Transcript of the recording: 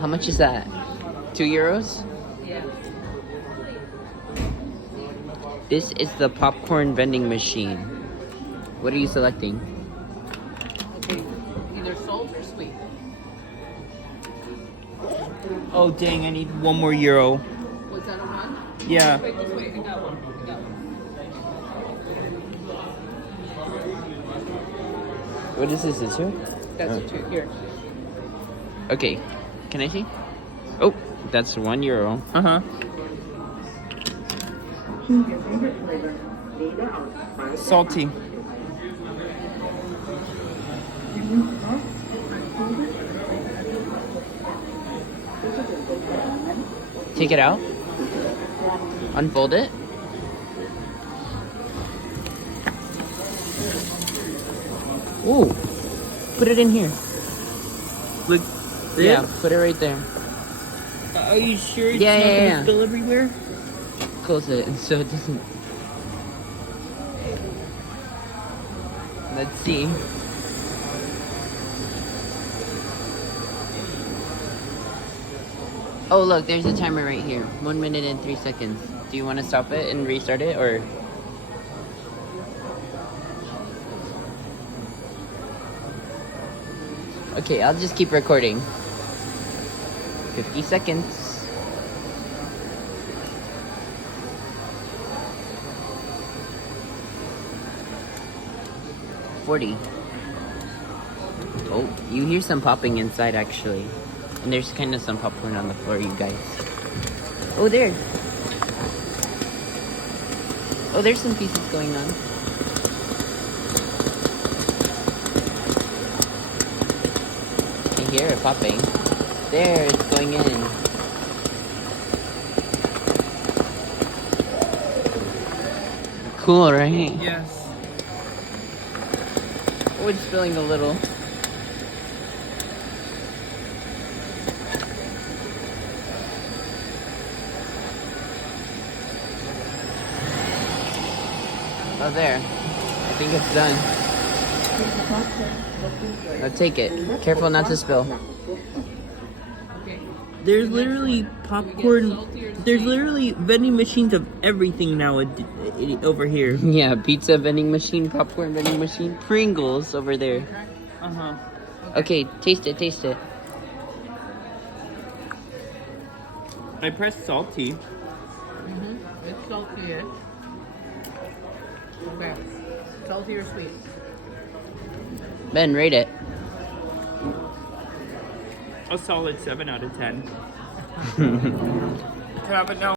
How much is that? €2? Yeah. This is the popcorn vending machine. What are you selecting? Okay, either salt or sweet. Oh dang, I need one more euro. Was that a one? Yeah. Wait, just wait. I got one. What is this? A 2? That's a 2. Here. Okay. Can I see? Oh, that's €1. Uh-huh. Salty. Take it out. Unfold it. Ooh. Put it in here. Look. Yeah, put it right there. Are you sure it's Yeah, not yeah, gonna yeah. spill everywhere? Close it so it doesn't. Let's see. Oh, look, there's a timer right here. 1 minute and 3 seconds. Do you want to stop it and restart it, or? Okay, I'll just keep recording. 50 seconds. $40. Oh, you hear some popping inside actually. And there's kind of some popcorn on the floor, you guys. Oh, there. Oh, there's some pieces going on. I hear it popping. There, it's going in. Cool, right? Yes. Oh, it's spilling a little. Oh, there. I think it's done. Now take it. Careful not to spill. Okay. There's literally popcorn. There's literally vending machines of everything now over here. Yeah, pizza vending machine, popcorn vending machine, Pringles over there. Uh-huh. Okay, taste it, taste it. I pressed salty. It's salty. Okay. Salty or sweet? Ben, rate it. A solid 7 out of 10. Can I have it now?